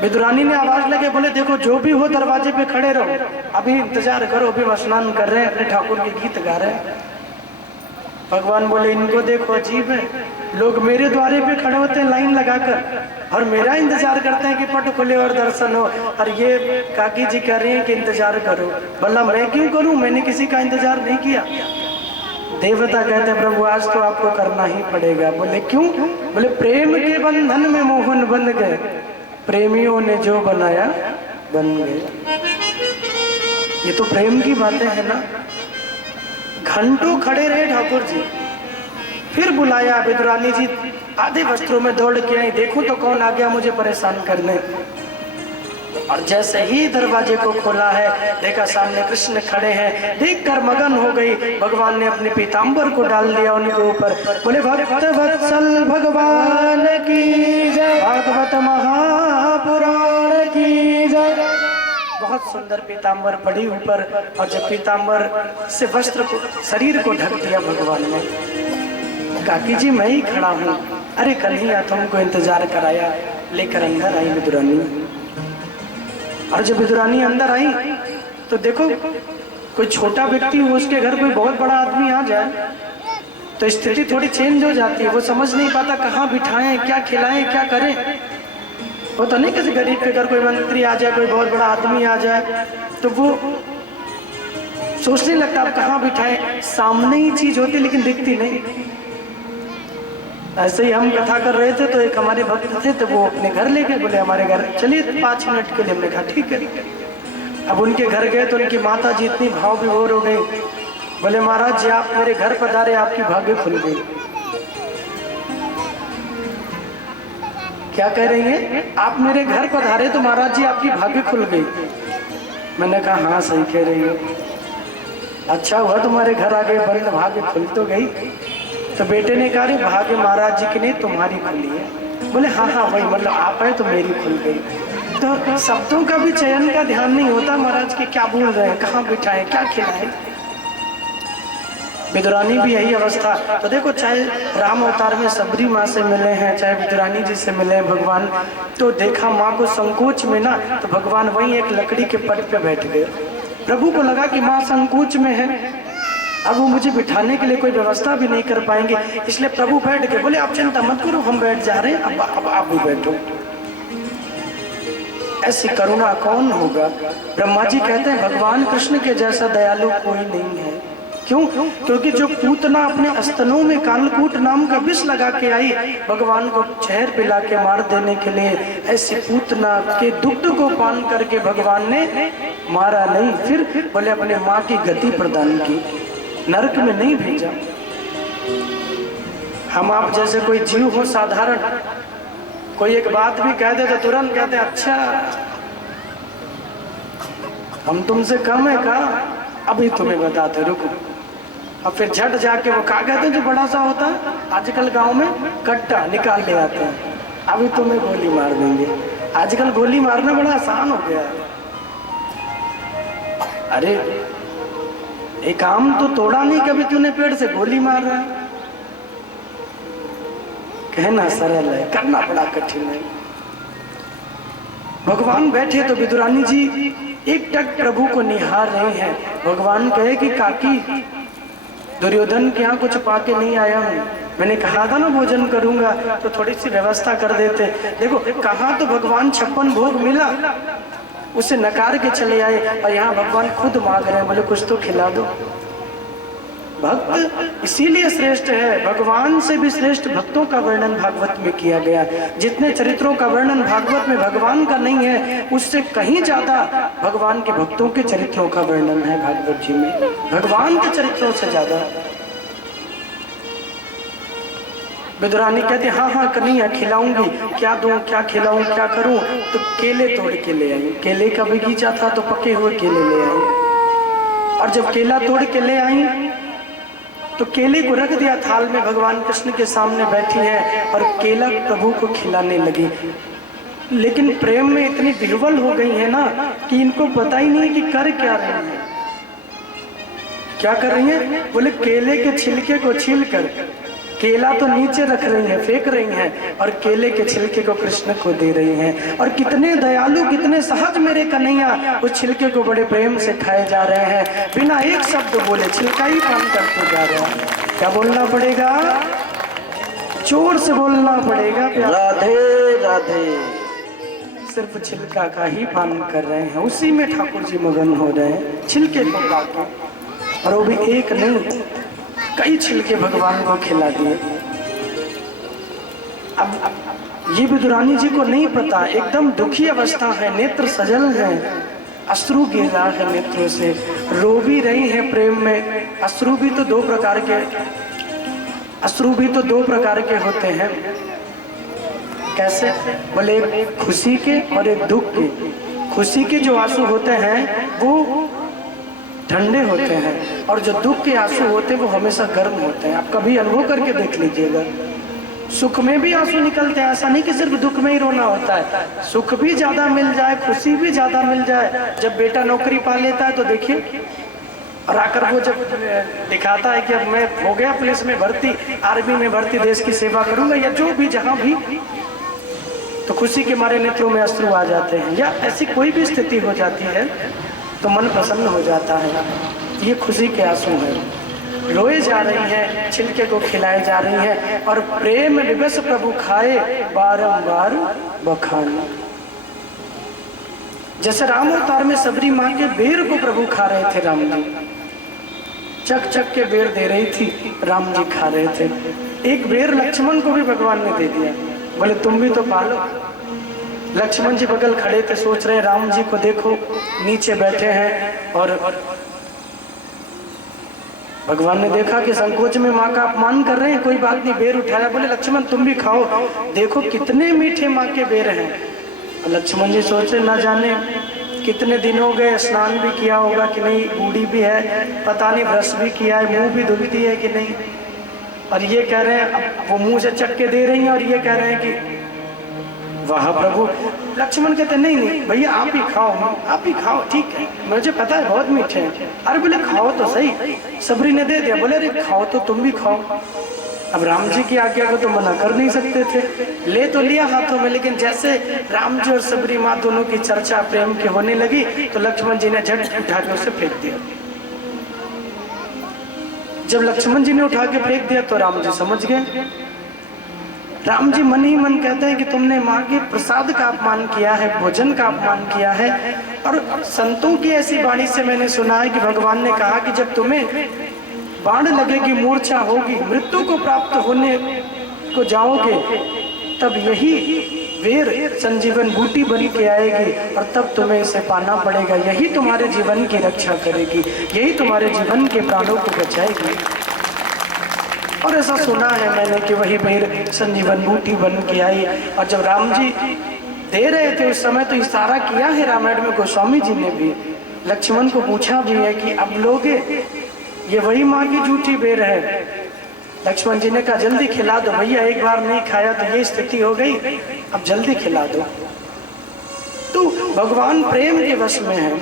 विदुरानी ने आवाज लगे, बोले देखो जो भी हो दरवाजे पे खड़े रहो, अभी इंतजार करो, अभी स्नान कर रहे हैं, अपने ठाकुर के गीत गा रहे हैं। भगवान बोले इनको देखो, अजीब है, लोग मेरे द्वारे पे खड़े होते हैं लाइन लगाकर और मेरा इंतजार करते हैं कि पट खुले और दर्शन हो, और ये काकी जी कह रही हैं कि इंतजार करो। बोला मैं क्यों करूं, मैंने किसी का इंतजार नहीं किया। देवता कहते हैं प्रभु आज तो आपको करना ही पड़ेगा। बोले क्यों? बोले प्रेम के बंधन में मोहन बंध गए, प्रेमियों ने जो बनाया बन गए। ये तो प्रेम की बातें हैं ना। घंटों खड़े रहे ठाकुर जी, फिर बुलाया। विदुरानी जी आधे वस्त्रों में दौड़ के आई, देखूं तो कौन आ गया मुझे परेशान करने। और जैसे ही दरवाजे को खोला है, देखा सामने कृष्ण खड़े हैं, देखकर मगन हो गई। भगवान ने अपने पीताम्बर को डाल दिया उनके ऊपर। बोले भक्त वत्सल भगवान की जय, भागवत महापुराण की जय। बहुत सुंदर पीताम्बर पड़ी ऊपर, और जब पीताम्बर से वस्त्र को, शरीर को ढक दिया भगवान ने। काकी जी मैं ही खड़ा हूँ। अरे कन्हैया तुमको इंतजार कराया, लेकर अंदर आई विदुरानी। और जब विदुरानी अंदर आई तो देखो कोई छोटा व्यक्ति हो, उसके घर कोई बहुत बड़ा आदमी आ जाए तो स्थिति थोड़ी चेंज हो जाती है। वो समझ नहीं पाता कहाँ बिठाएं, क्या खिलाएं, क्या करें। वो तो नहीं किसी गरीब के घर कोई मंत्री आ जाए, कोई बहुत बड़ा आदमी आ जाए तो वो सोचने लगता अब कहाँ बिठाएं। सामने ही चीज होती लेकिन दिखती नहीं। ऐसे ही हम कथा कर रहे थे तो एक हमारे भक्त थे, तो वो अपने घर ले गए। बोले हमारे घर चलिए 5 मिनट के लिए। हमने कहा ठीक है। अब उनके घर गए तो उनकी माता जी इतनी भाव विभोर हो गई। बोले महाराज जी आप मेरे घर पधारे, आपकी भाग्य खुल गई। क्या कह रही है? आप मेरे घर पधारे तो महाराज जी आपकी भाग्य खुल गई। मैंने कहा हाँ सही कह रही है। अच्छा हुआ तुम्हारे घर आ गए, वरना भाग्य खुल तो गई। तो बेटे ने कहा भाग्य महाराज जी की नहीं तुम्हारी खुली है। बोले हाँ हाँ वही, मतलब आप है तो मेरी खुल गई। तो शब्दों का भी चयन का ध्यान नहीं होता महाराज के, क्या बोल रहे हैं, कहाँ बिठाएं, क्या खिलाएं। विदुरानी भी यही अवस्था। तो देखो चाहे राम अवतार में सबरी माँ से मिले हैं, चाहे विदुरानी जी से मिले हैं भगवान, तो देखा माँ को संकोच में ना, तो भगवान वहीं एक लकड़ी के पट पे बैठ गए। प्रभु को लगा कि माँ संकोच में है, अब वो मुझे बिठाने के लिए कोई व्यवस्था भी नहीं कर पाएंगे, इसलिए प्रभु बैठ के बोले आप चिंता मत करो, हम बैठ जा रहे हैं, अब आप भी बैठो। ऐसी करुणा कौन होगा? ब्रह्मा जी कहते हैं भगवान कृष्ण के जैसा दयालु कोई नहीं है। क्यों? क्योंकि जो पूतना अपने स्तनों में कालकूट नाम का विष लगा के आई भगवान को जहर पिला के मार देने के लिए, ऐसी पूतना के दुग्ध को पान करके भगवान ने मारा नहीं, फिर बोले अपने माँ की गति प्रदान की, नरक में नहीं भेजा। हम आप जैसे कोई जीव हो साधारण, कोई एक बात भी कह दे तो तुरंत कहते अच्छा हम तुमसे कम है का, अभी तुम्हें बताते रुको। अब फिर झट जाके वो क्या कहते हैं जो बड़ा सा होता है आजकल गांव में, कट्टा निकाल ले आते हैं, अभी तुम्हें गोली मार देंगे। आजकल गोली मारना बड़ा आसान हो गया है। अरे एक आम तो तोड़ा नहीं कभी तूने पेड़ से, गोली मार रहा है। कहना सरल है, करना बड़ा कठिन है। भगवान बैठे तो विदुरानी जी एक टक प्रभु को निहार रहे हैं। भगवान कहे कि काकी दुर्योधन के यहाँ कुछ पाके नहीं आया हूँ, मैंने कहा था ना भोजन करूंगा, तो थोड़ी सी व्यवस्था कर देते। देखो कहा तो भगवान 56 भोग मिला, उसे नकार के चले आए, और यहाँ भगवान खुद मांग रहे हैं, बोले कुछ तो खिला दो। भक्त इसीलिए श्रेष्ठ है, भगवान से भी श्रेष्ठ भक्तों का वर्णन भागवत में किया गया। जितने चरित्रों का वर्णन भागवत में भगवान का नहीं है, उससे कहीं ज्यादा भगवान के भक्तों के चरित्रों का वर्णन है भागवत जी में, भगवान के चरित्रों से ज्यादा। विदुरानी कहती हाँ हाँ कन्हैया खिलाऊंगी, क्या दूं, क्या खिलाऊं, क्या करूं। तो केले तोड़ के ले आई, केले का बगीचा था तो पके हुए केले ले आई। और जब केला तोड़ के ले आई तो केले को रख दिया थाल में, भगवान कृष्ण के सामने बैठी है और केला प्रभु को खिलाने लगी। लेकिन प्रेम में इतनी विह्वल हो गई है ना कि इनको पता ही नहीं कि कर क्या रही है। क्या कर रही है? बोले केले के छिलके को छील कर केला तो नीचे रख रही है, फेंक रही हैं, और केले के छिलके को कृष्ण को दे रही हैं। और कितने दयालु, कितने सहज मेरे कन्हैया उस छिलके को बड़े प्रेम से खाए जा रहे हैं, बिना एक शब्द बोले छिलका ही पान करते जा रहे हैं। क्या बोलना पड़ेगा? जोर से बोलना पड़ेगा, राधे राधे। सिर्फ छिलका का ही पान कर रहे हैं, उसी में ठाकुर जी मगन हो रहे हैं, छिलके को पाके। और वो भी एक नहीं, कई छिलके भगवान को खिला दिए। अब ये विदुरानी जी को नहीं पता, एकदम दुखी अवस्था है, नेत्र सजल है, अश्रु गिर रहा है नेत्रों से, रो भी रही है प्रेम में। अश्रु भी तो दो प्रकार के होते हैं। कैसे? बोले एक खुशी के और एक दुख के। खुशी के जो आंसू होते हैं वो ठंडे होते हैं, और जो दुख के आंसू होते हैं वो हमेशा गर्म होते हैं। आप कभी अनुभव करके देख लीजिएगा, सुख में भी आंसू निकलते हैं, ऐसा नहीं कि सिर्फ दुख में ही रोना होता है। सुख भी ज्यादा मिल जाए, खुशी भी ज्यादा मिल जाए। जब बेटा नौकरी पा लेता है तो देखिए, और आकर वो जब दिखाता है कि अब मैं हो गया पुलिस में भर्ती, आर्मी में भर्ती, देश की सेवा करूंगा, या जो भी जहां भी, तो खुशी के मारे नेत्रों में अश्रु आ जाते हैं। या ऐसी कोई भी स्थिति हो जाती है तो मन प्रसन्न हो जाता है। ये खुशी के आंसू हैं, रोए जा रही हैं, छिलके को खिलाए जा रही हैं, और प्रेम विवश प्रभु खाए बारंबार बखान। जैसे राम अवतार में सबरी माँ के बेर को प्रभु खा रहे थे, राम जी चक चक के बेर दे रही थी, राम जी खा रहे थे। एक बेर लक्ष्मण को भी भगवान ने दे दिया, बोले तुम भी तो पालो। लक्ष्मण जी बगल खड़े थे, सोच रहे राम जी को देखो नीचे बैठे हैं, और भगवान ने देखा कि संकोच में माँ का अपमान कर रहे हैं, कोई बात नहीं, बेर उठाया, बोले लक्ष्मण तुम भी खाओ, देखो कितने मीठे माँ के बेर हैं। लक्ष्मण जी सोचे न जाने कितने दिन हो गए, स्नान भी किया होगा कि नहीं, बूढ़ी भी है, पता नहीं ब्रश भी किया है, मुंह भी धुलती है कि नहीं। और ये कह रहे हैं, वो मुंह से चट के दे रही हैं, और ये कह रहे हैं कि वाह प्रभु। लक्ष्मण कहते नहीं नहीं भैया आप ही खाओ, आप ही खाओ, ठीक है, मुझे पता है बहुत मीठे हैं। अरे बोले खाओ तो सही। सबरी ने दे दिया, बोले अरे खाओ तो तुम भी खाओ। अब राम जी की आज्ञा को तो मना कर नहीं सकते थे, ले तो लिया हाथों में, लेकिन जैसे राम जी और सबरी माँ दोनों की चर्चा प्रेम की होने लगी तो लक्ष्मण जी ने झट उठा के उसे फेंक दिया। जब लक्ष्मण जी ने उठा के फेंक दिया तो राम जी समझ गए। राम जी मन ही मन कहते हैं कि तुमने माँ के प्रसाद का अपमान किया है, भोजन का अपमान किया है। और संतों की ऐसी वाणी से मैंने सुना है कि भगवान ने कहा कि जब तुम्हें बाण लगेगी, मूर्छा होगी, मृत्यु को प्राप्त होने को जाओगे, तब यही वेर संजीवन बूटी बन के आएगी, और तब तुम्हें इसे पाना पड़ेगा। यही तुम्हारे जीवन की रक्षा करेगी, यही तुम्हारे जीवन के प्राणों को बचाएगी। और ऐसा सुना है मैंने कि वही बेर संजीवन बूटी बन के आई। और जब राम जी दे रहे थे उस समय तो इशारा किया है रामायण में गोस्वामी जी ने भी, लक्ष्मण को पूछा भी है कि अब लोगे, ये वही माँ की झूठी बेर है। लक्ष्मण जी ने कहा जल्दी खिला दो भैया, एक बार नहीं खाया तो ये स्थिति हो गई, अब जल्दी खिला दो। तो भगवान प्रेम के वश में है,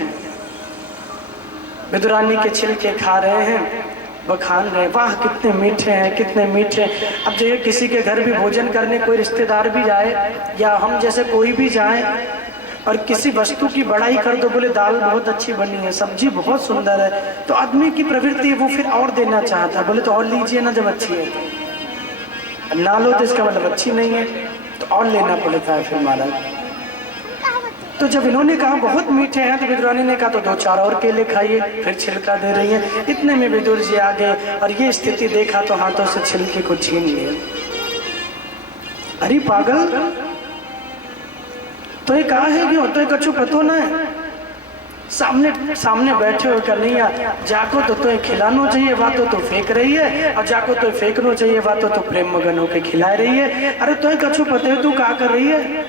विदुरानी के छिलके खा रहे हैं, बखान रहे, वाह कितने मीठे हैं, कितने मीठे। अब जो किसी के घर भी भोजन करने कोई रिश्तेदार भी जाए, या हम जैसे कोई भी जाए और किसी वस्तु की बड़ाई कर दो, बोले दाल बहुत अच्छी बनी है, सब्जी बहुत सुंदर है, तो आदमी की प्रवृत्ति वो फिर और देना चाहता है, बोले तो और लीजिए ना जब अच्छी है, ना लो तो इसका मतलब अच्छी नहीं है, तो और लेना पड़ता है फिर महाराज। तो जब इन्होंने कहा बहुत मीठे हैं तो विदुरानी ने कहा तो 2-4 और केले खाइए, फिर छिलका दे रही है। इतने में विदुर जी आ गए और ये स्थिति देखा तो हाथों से छिलके को छीन लिया। अरे पागल, तो ये कहा है क्यों, तो ये कछु पतो ना है, सामने बैठे हो कन्हैया, जाको तो खिलानो चाहिए, बातों तो फेंक रही है, और जाको तो फेंकनो चाहिए, बातों तो प्रेम मगन होके खिला रही है। अरे तो कछु पते हो तू क्या कर रही है?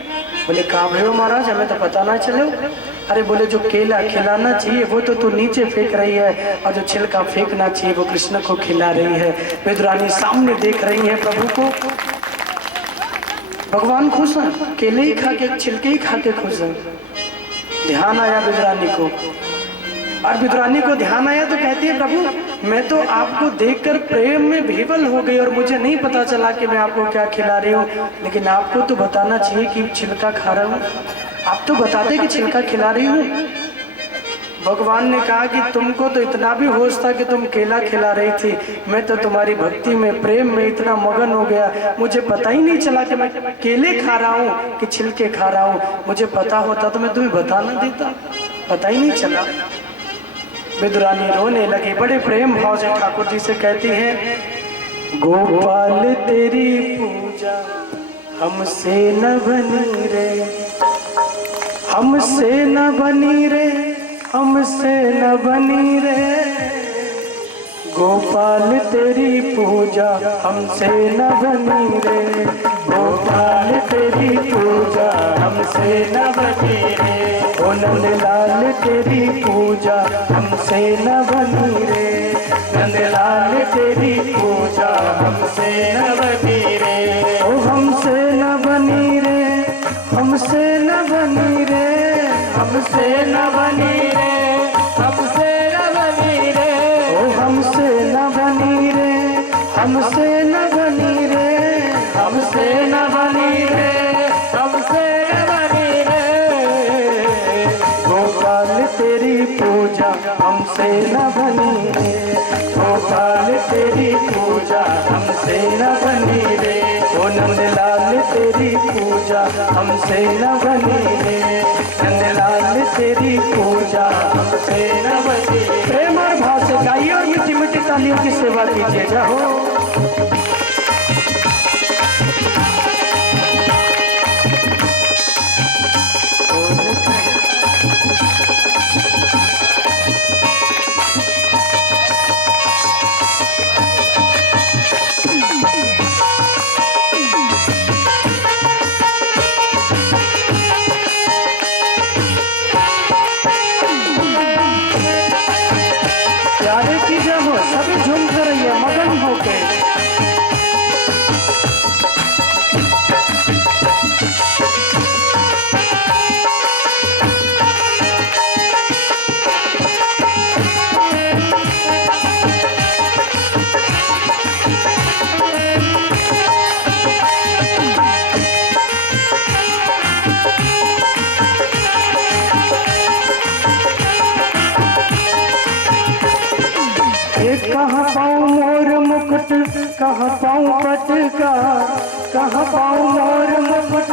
बोले कहाँ भयो महाराज, हमें तो पता ना चले। अरे बोले जो केला खिलाना चाहिए वो तो तू नीचे फेंक रही है, और जो छिलका फेंकना चाहिए वो कृष्ण को खिला रही है। विदुरानी सामने देख रही है प्रभु को, भगवान खुश हैं, केले ही खा के छिलके ही खा के खुश हैं। ध्यान आया विदुरानी को, और विदुरानी को ध्यान आया तो कहती है प्रभु मैं तो आपको देखकर प्रेम में विह्वल हो गई और मुझे नहीं पता चला कि मैं आपको क्या खिला रही हूँ, लेकिन आपको तो बताना चाहिए कि छिलका खा रहा हूँ, आप तो बताते कि छिलका खिला रही हूँ। भगवान ने कहा कि तुमको तो इतना भी होश था कि तुम केला खिला रही थी, मैं तो तुम्हारी भक्ति में प्रेम में इतना मगन हो गया, मुझे पता ही नहीं चला कि मैं केले खा रहा हूँ कि छिलके खा रहा हूँ। मुझे पता होता तो मैं तुम्हें बता ना देता, पता ही नहीं चला। विदुरानी रोने लगी, बड़े प्रेम भाव से ठाकुर जी से कहती है गोपाल तेरी पूजा हमसे न बनी रे, हमसे न बनी रे, हमसे न बनी रे, गोपाल तेरी पूजा हमसे न बनी रे, गोपाल तेरी पूजा हमसे न बनी रे, ओ नंदलाल तेरी पूजा हमसे न बनी रे, नंदलाल तेरी पूजा हमसे न बनी रे, ओ हमसे न बनी रे, हमसे न बनी रे, हमसे न बनी रे, हमसे न बनी रे, ओ हमसे न बनी रे, हमसे न बनी रे, हमसे न बनी रे, हमसे न बनी रे, गोपाल तेरी पूजा हमसे न बनी रे, गोपाल तेरी पूजा हमसे न बनी रे, ओ नंदलाल तेरी पूजा हमसे न बनी रे, नंदलाल तेरी पूजा हमसे न बनी। प्रेम और भाव से गाइए और मीठी मीठी तालियों की सेवा कीजिए। जाओ प्यारे की जब सभी झूम कर रही है मगन होके। कहाँ पाऊँ मोर मुकुट, कहाँ पाऊँ पटका, कहाँ पाऊँ मोर मुकुट,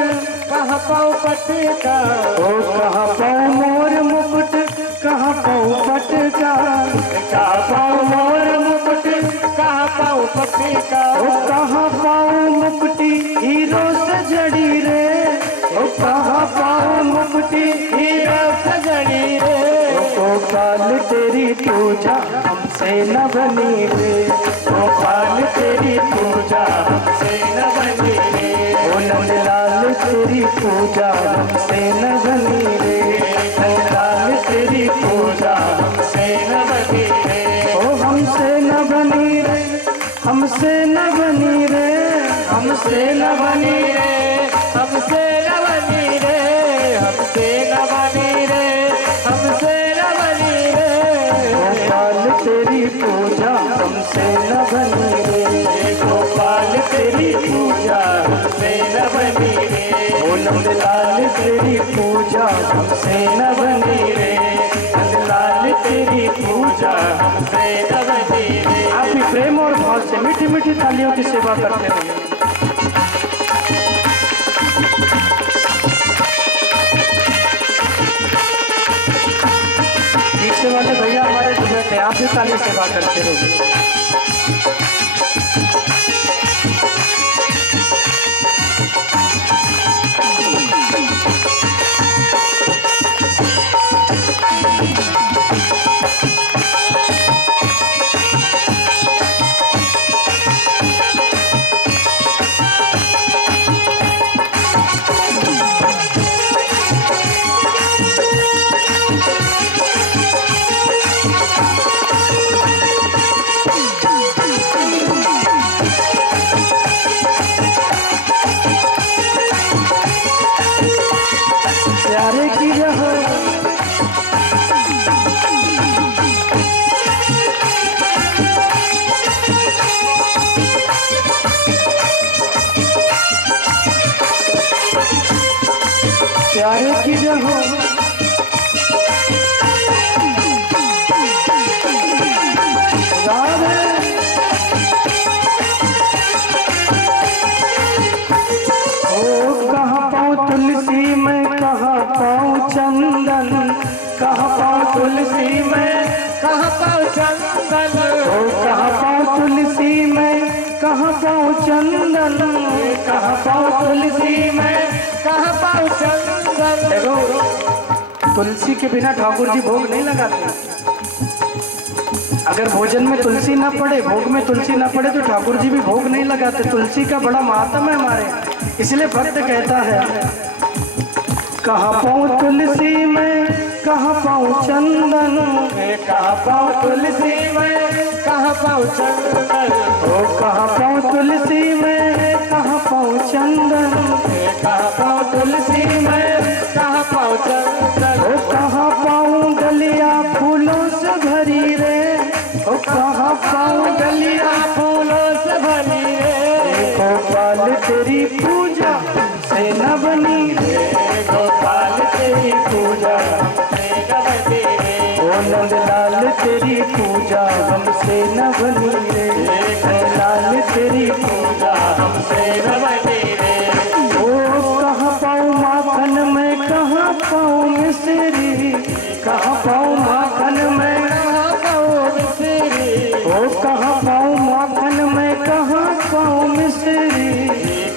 कहाँ पाऊँ पटका, ओ कहाँ पाऊँ मोर मुकुट, कहाँ पाऊँ पटका, कहाँ पाऊँ मोर मुकुट, कहाँ पाऊँ पटका, ओ कहाँ पाऊँ मुकुटी हीरो से जड़ी रे, ओ कहाँ पाऊँ मुकुटी हीरो से जड़ी रे, गोपाल तेरी पूजा हमसे न बनी रे, गोपाल तेरी पूजा हमसे न बनी रे, ओ नंदलाल तेरी पूजा हमसे न बनी रे, नंदलाल तेरी पूजा हमसे न बनी रे, ओ हमसे न बनी रे, हमसे न बनी रे, हमसे न बनी रे, हमसे न बनी रे, हमसे न बनी रे, हमसे न बनी रे, गोपाल तेरी पूजा हमसे न बनी रे, गोपाल तेरी पूजा हमसे न बनी रे, ओ नंदलाल तेरी पूजा हमसे न बनी रे, नंदलाल तेरी पूजा हमसे न बनी रे। आप भी प्रेम और भाव से मीठी मीठी तालियों की सेवा करते रहिए। पीछे वाले भैया हमारे जो बैठे आप भी ताली सेवा करते रहिए। प्यारे की जगह राधे। ओ कहाँ पाऊँ तुलसी में, कहाँ पाऊँ चंदन, कहाँ पाऊँ तुलसी में, कहाँ पाऊँ चंदन, ओ कहाँ पाऊँ तुलसी में, कहाँ पाऊँ चंदन, कहाँ पाऊँ तुलसी में, कहाँ पाऊँ चंदन। देखो तुलसी के बिना ठाकुर जी भोग नहीं लगाते। अगर भोजन में तुलसी ना पड़े, भोग में तुलसी ना पड़े तो ठाकुर जी भी भोग नहीं लगाते। तुलसी का बड़ा महात्म है हमारे, इसलिए भक्त कहता है कहाँ पाऊँ तुलसी में, कहाँ पाऊँ चंदन, कहाँ पाऊँ तुलसी में, कहाँ पाऊँ चंदन, ओ कहाँ पाऊँ तुलसी में, कहाँ पाऊँ चंदन, कहाँ पाऊँ तुलसी में, कहाँ पाऊँ चंदन। ओ कहाँ पाऊँ डलिया फूलों से भरी रे, ओ कहाँ पाऊँ डलिया फूलों से भरी रे, गोपाल तेरी पूजा से न बनी रे, गोपाल तेरी पूजा हमसे न बनी रे, ओ नंदलाल तेरी पूजा हमसे न बनी रे, नंदलाल तेरी पूजा हमसे न बनी रे। ओ कहाँ पाऊँ माखन में, कहाँ पाऊँ मिश्री, कहाँ पाऊँ माखन में, कहाँ पाऊँ मिश्री, ओ कहाँ पाऊँ माखन में, कहाँ पाऊँ मिश्री,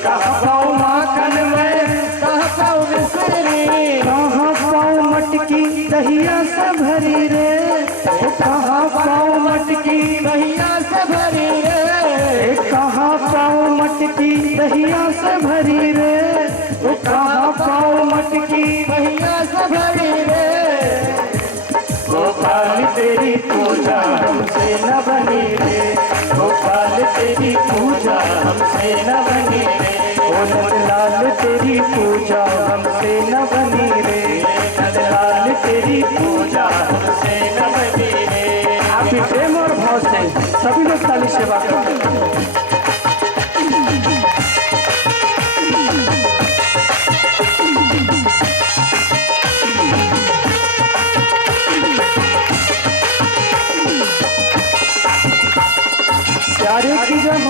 कहाँ पाऊँ माखन में, कहाँ पाऊँ मिश्री, कहाँ पाऊँ मटकी दहिया से भरी रे, ओ कहाँ पाऊँ मटकी दहिया से भरी रे, कहाँ पाऊँ मटकी दहिया से भरी रे, ओ कहाँ पाऊँ मटकी दहिया से भरी रे। गोपाल तेरी पूजा हमसे न बनी रे, गोपाल तेरी पूजा हमसे न बनी रे, ओ नंदलाल तेरी पूजा हमसे न बनी रे, नंदलाल तेरी पूजा हमसे न बनी रे। आप भी प्रेम और भाव से सभी लोग ताली सेवा करते हैं। प्यारे की जब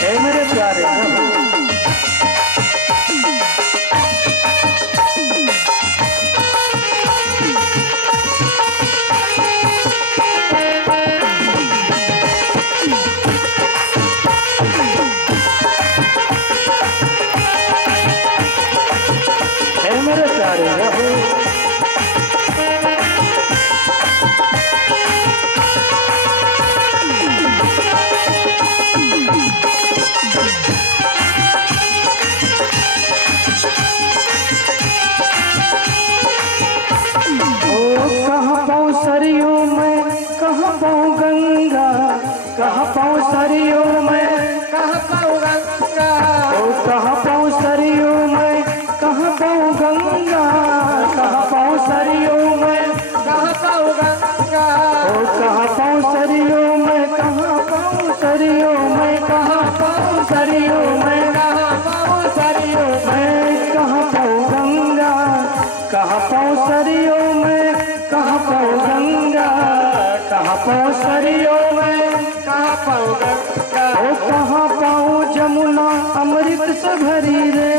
हे मेरे प्यारे हे मेरे प्यारे रहो। कहाँ पाऊँ सरियों में, कहाँ पाऊँ गंगा, कहाँ पाऊँ सरियों में, कहाँ पाऊँ गंगा, ओ कहाँ पाऊँ सरियों में, कहाँ पाऊँ गंगा, कहाँ पाऊँ सरियों में, कहाँ पाऊँ गंगा, ओ कहाँ पाऊँ सरियों में, कहाँ पाऊँ सरियों में, कहाँ पाऊँ सरियों में, कहाँ पाऊँ सरियों मैं कहाँ पाऊँ गंगा, कहाँ पाऊँ सरियों में, कहाँ पाऊँ गंगा, कहाँ पाऊँ सरियों में, कहाँ पाऊँ गंगा, ओ कहाँ पाऊँ जमुना अमृत से भरी रे,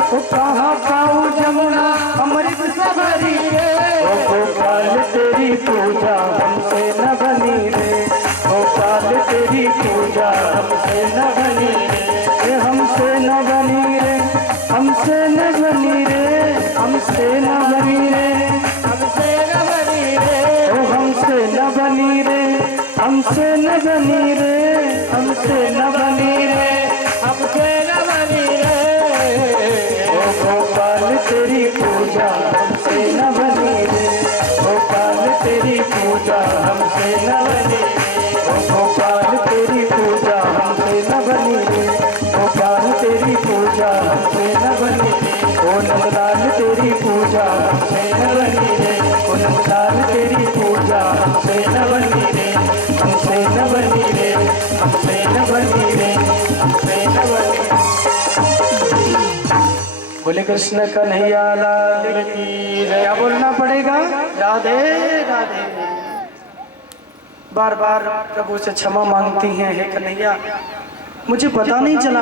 ओ कहाँ पाऊँ जमुना अमृत से भरी रे, ओ गोपाल तेरी पूजा हमसे न बनी रे, गोपाल तेरी पूजा हमसे न बनी रे, हमसे न बनी रे, हमसे न बनी रे, हमसे न बनी रे, हमसे न बनी रे, ओ हमसे न बनी रे, हमसे न बनी रे, हमसे न बनी रे, हमसे न बनी रे। ओ गोपाल तेरी पूजा हमसे न बनी रे, गोपाल तेरी पूजा हमसे न बनी नंदलाल तेरी पूजा हमसे न बनी रे, ओ नंदलाल तेरी पूजा हमसे न बनी रे, हमसे न बनी रे, हमसे न बनी रे, हमसे न बनी। बोले कृष्ण कन्हैया लाल की जय। क्या बोलना पड़ेगा? राधे राधे। बार बार प्रभु से क्षमा मांगती हैं, हे कन्हैया मुझे पता नहीं चला